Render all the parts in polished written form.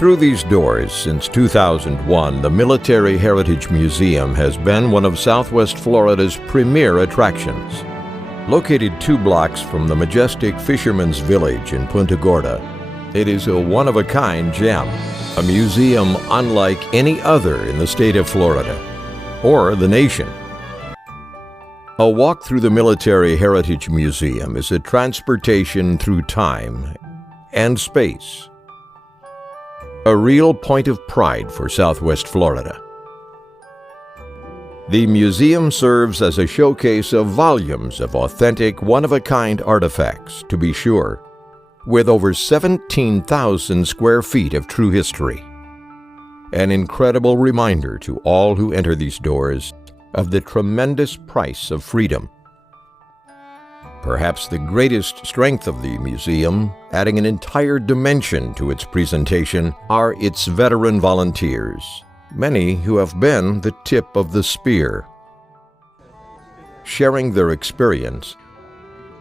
Through these doors since 2001, the Military Heritage Museum has been one of Southwest Florida's premier attractions. Located 2 blocks from the majestic Fisherman's Village in Punta Gorda, it is a one-of-a-kind gem, a museum unlike any other in the state of Florida or the nation. A walk through the Military Heritage Museum is a transportation through time and space. A real point of pride for Southwest Florida. The museum serves as a showcase of volumes of authentic, one-of-a-kind artifacts, to be sure, with over 17,000 square feet of true history. An incredible reminder to all who enter these doors of the tremendous price of freedom. Perhaps the greatest strength of the museum, adding an entire dimension to its presentation, are its veteran volunteers, many who have been the tip of the spear, sharing their experience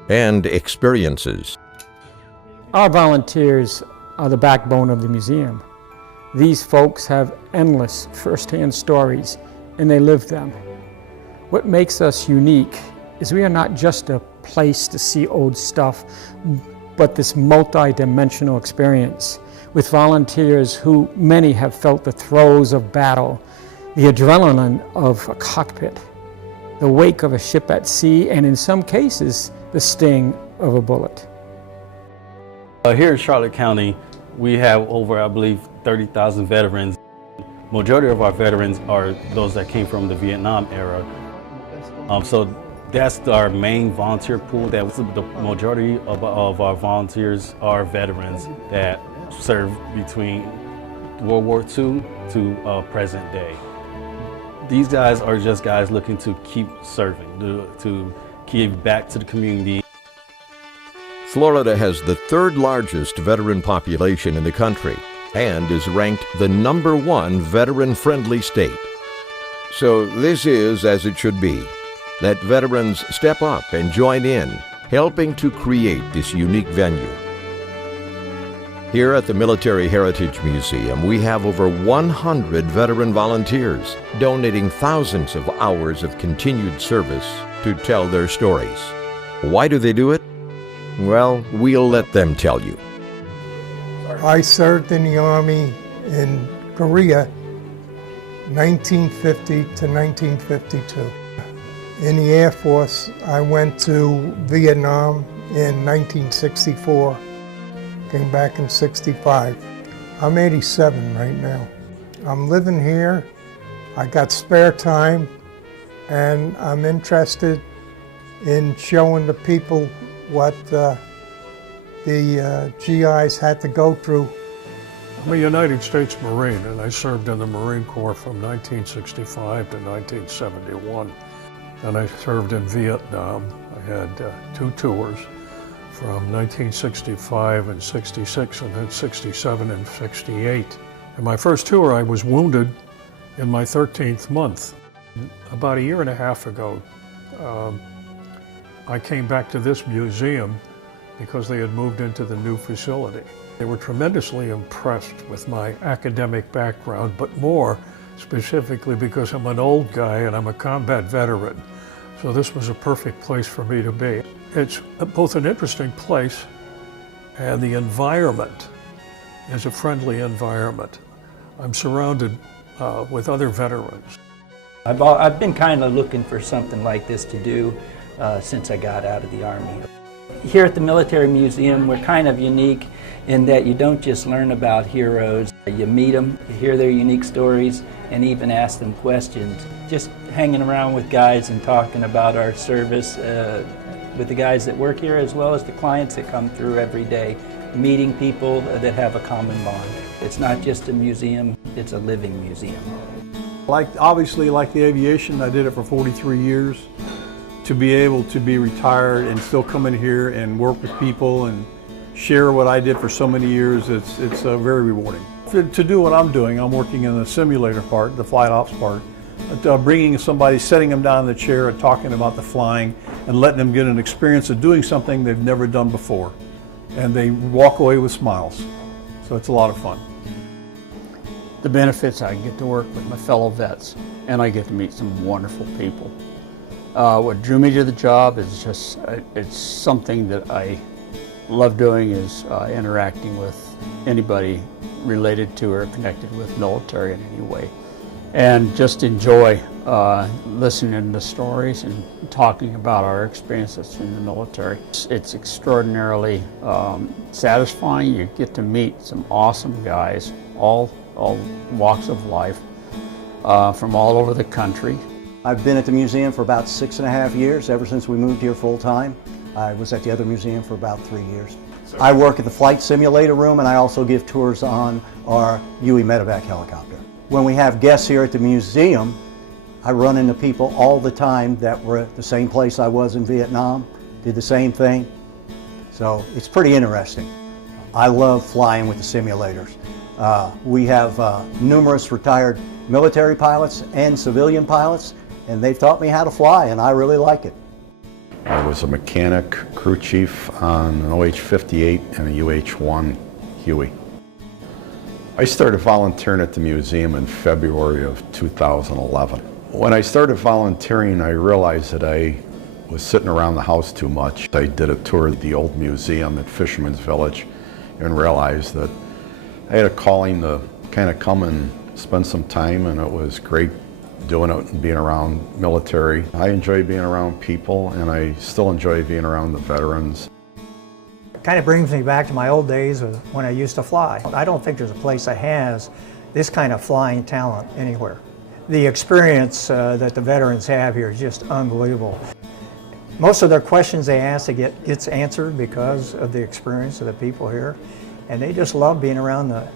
and experiences. Our volunteers are the backbone of the museum. These folks have endless first-hand stories, and they live them. What makes us unique is we are not just a place to see old stuff, but this multi-dimensional experience with volunteers who many have felt the throes of battle, the adrenaline of a cockpit, the wake of a ship at sea, and in some cases, the sting of a bullet. Here in Charlotte County, we have over, I believe, 30,000 veterans. Majority of our veterans are those that came from the Vietnam era. So that's our main volunteer pool. The majority of our volunteers are veterans that served between World War II to present day. These guys are just guys looking to keep serving, to give back to the community. Florida has the 3rd largest veteran population in the country and is ranked the #1 veteran-friendly state. So this is as it should be. Let veterans step up and join in, helping to create this unique venue. Here at the Military Heritage Museum, we have over 100 veteran volunteers, donating thousands of hours of continued service to tell their stories. Why do they do it? Well, we'll let them tell you. I served in the Army in Korea, 1950 to 1952. In the Air Force, I went to Vietnam in 1964, came back in 65. I'm 87 right now. I'm living here, I got spare time, and I'm interested in showing the people what the GIs had to go through. I'm a United States Marine, and I served in the Marine Corps from 1965 to 1971. And I served in Vietnam. I had 2 tours from 1965 and 66, and then 67 and 68. In my first tour, I was wounded in my 13th month. About a year and a half ago, I came back to this museum because they had moved into the new facility. They were tremendously impressed with my academic background, but more specifically because I'm an old guy and I'm a combat veteran. So this was a perfect place for me to be. It's both an interesting place and the environment is a friendly environment. I'm surrounded with other veterans. I've been kind of looking for something like this to do since I got out of the Army. Here at the Military Museum, we're kind of unique in that you don't just learn about heroes. You meet them, you hear their unique stories, and even ask them questions. Just hanging around with guys and talking about our service with the guys that work here as well as the clients that come through every day, meeting people that have a common bond. It's not just a museum, it's a living museum. Obviously, like the aviation, I did it for 43 years. To be able to be retired and still come in here and work with people and share what I did for so many years, it's very rewarding. To do what I'm doing, I'm working in the simulator part, the flight ops part, bringing somebody, setting them down in the chair and talking about the flying and letting them get an experience of doing something they've never done before. And they walk away with smiles. So it's a lot of fun. the benefits, I get to work with my fellow vets, and I get to meet some wonderful people. What drew me to the job is just, it's something that I love doing, is interacting with anybody related to or connected with military in any way. And just enjoy listening to stories and talking about our experiences in the military. It's extraordinarily satisfying. You get to meet some awesome guys, all walks of life, from all over the country. I've been at the museum for about 6.5 years, ever since we moved here full time. I was at the other museum for about 3 years. I work at the flight simulator room, and I also give tours on our Huey Medevac helicopter. When we have guests here at the museum, I run into people all the time that were at the same place I was in Vietnam, did the same thing. So it's pretty interesting. I love flying with the simulators. We have numerous retired military pilots and civilian pilots, and they've taught me how to fly, and I really like it. I was a mechanic crew chief on an OH-58 and a UH-1 Huey. I started volunteering at the museum in February of 2011. When I started volunteering, I realized that I was sitting around the house too much. I did a tour of the old museum at Fisherman's Village and realized that I had a calling to kind of come and spend some time, and it was great doing it and being around military. I enjoy being around people, and I still enjoy being around the veterans. It kind of brings me back to my old days of when I used to fly. I don't think there's a place that has this kind of flying talent anywhere. The experience that the veterans have here is just unbelievable. Most of their questions they ask gets answered because of the experience of the people here, and they just love being around the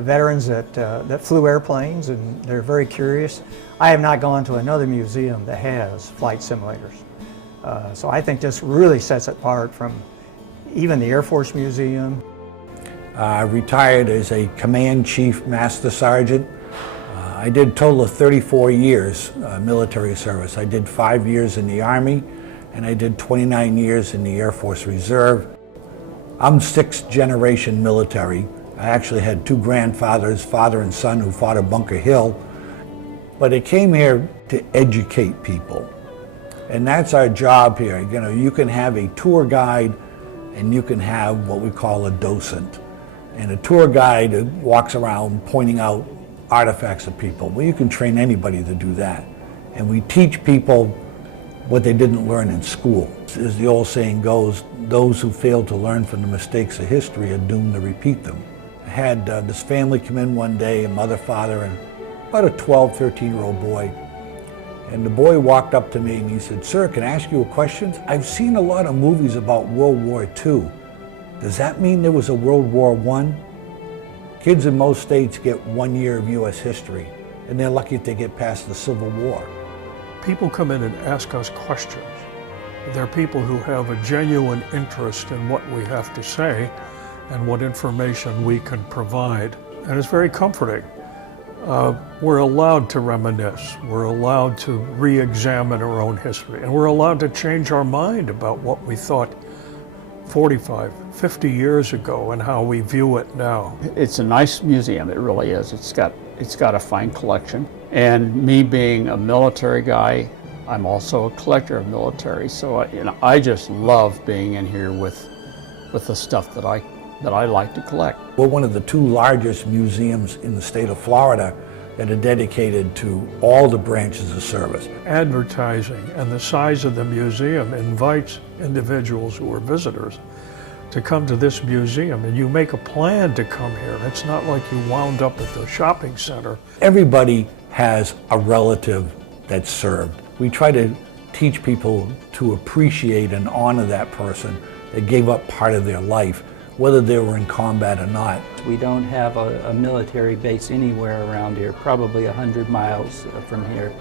veterans that flew airplanes, and they're very curious. I have not gone to another museum that has flight simulators. So I think this really sets it apart from even the Air Force Museum. I retired as a Command Chief Master Sergeant. I did a total of 34 years military service. I did 5 years in the Army, and I did 29 years in the Air Force Reserve. I'm 6th generation military. I actually had 2 grandfathers, father and son, who fought at Bunker Hill. But I came here to educate people. And that's our job here. You know, you can have a tour guide, and you can have what we call a docent. And a tour guide walks around pointing out artifacts of people. Well, you can train anybody to do that. And we teach people what they didn't learn in school. As the old saying goes, those who fail to learn from the mistakes of history are doomed to repeat them. I had this family come in one day, a mother, father, and about a 12, 13-year-old boy. And the boy walked up to me and he said, "Sir, can I ask you a question? I've seen a lot of movies about World War II. Does that mean there was a World War I? Kids in most states get 1 year of U.S. history, and they're lucky if they get past the Civil War." People come in and ask us questions. They're people who have a genuine interest in what we have to say and what information we can provide. And it's very comforting. We're allowed to reminisce. We're allowed to re-examine our own history. And we're allowed to change our mind about what we thought 45, 50 years ago and how we view it now. It's a nice museum, it really is. It's got a fine collection. And me being a military guy, I'm also a collector of military, so I just love being in here with the stuff that I like to collect. We're one of the 2 largest museums in the state of Florida that are dedicated to all the branches of service. Advertising and the size of the museum invites individuals who are visitors to come to this museum, and you make a plan to come here. It's not like you wound up at the shopping center. Everybody has a relative that's served. We try to teach people to appreciate and honor that person that gave up part of their life, whether they were in combat or not. We don't have a military base anywhere around here, probably 100 miles from here.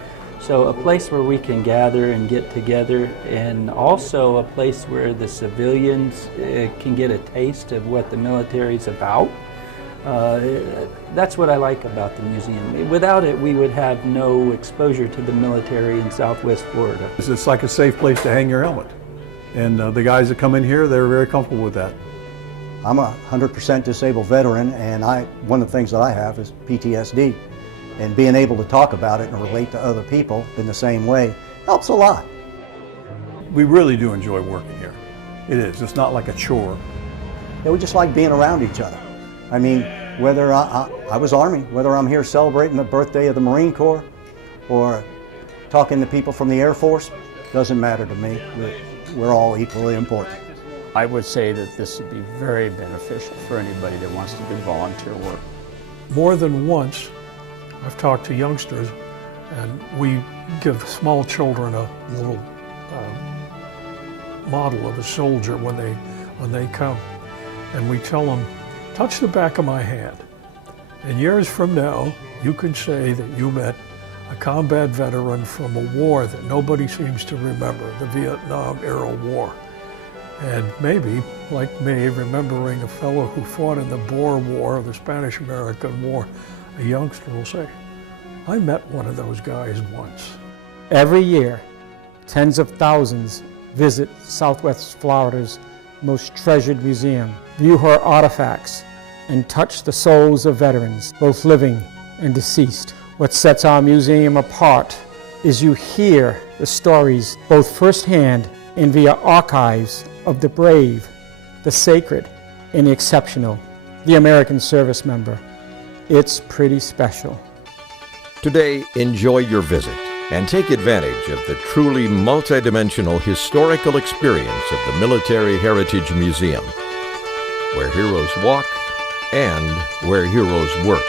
So a place where we can gather and get together, and also a place where the civilians can get a taste of what the military's about. That's what I like about the museum. Without it, we would have no exposure to the military in Southwest Florida. It's like a safe place to hang your helmet. And the guys that come in here, they're very comfortable with that. I'm a 100% disabled veteran, and one of the things that I have is PTSD. And being able to talk about it and relate to other people in the same way helps a lot. We really do enjoy working here. It is. It's not like a chore. Yeah, we just like being around each other. I mean, whether I was Army, whether I'm here celebrating the birthday of the Marine Corps or talking to people from the Air Force, doesn't matter to me. We're all equally important. I would say that this would be very beneficial for anybody that wants to do volunteer work. More than once, I've talked to youngsters, and we give small children a little model of a soldier when they come, and we tell them, touch the back of my hand, and years from now you can say that you met a combat veteran from a war that nobody seems to remember, the Vietnam era war. And maybe, like me, remembering a fellow who fought in the Boer War, or the Spanish-American War, a youngster will say, I met one of those guys once. Every year, tens of thousands visit Southwest Florida's most treasured museum, view her artifacts, and touch the souls of veterans, both living and deceased. What sets our museum apart is you hear the stories both firsthand and via archives of the brave, the sacred, and the exceptional, the American service member. It's pretty special. Today, enjoy your visit and take advantage of the truly multidimensional historical experience of the Military Heritage Museum, where heroes walk and where heroes work.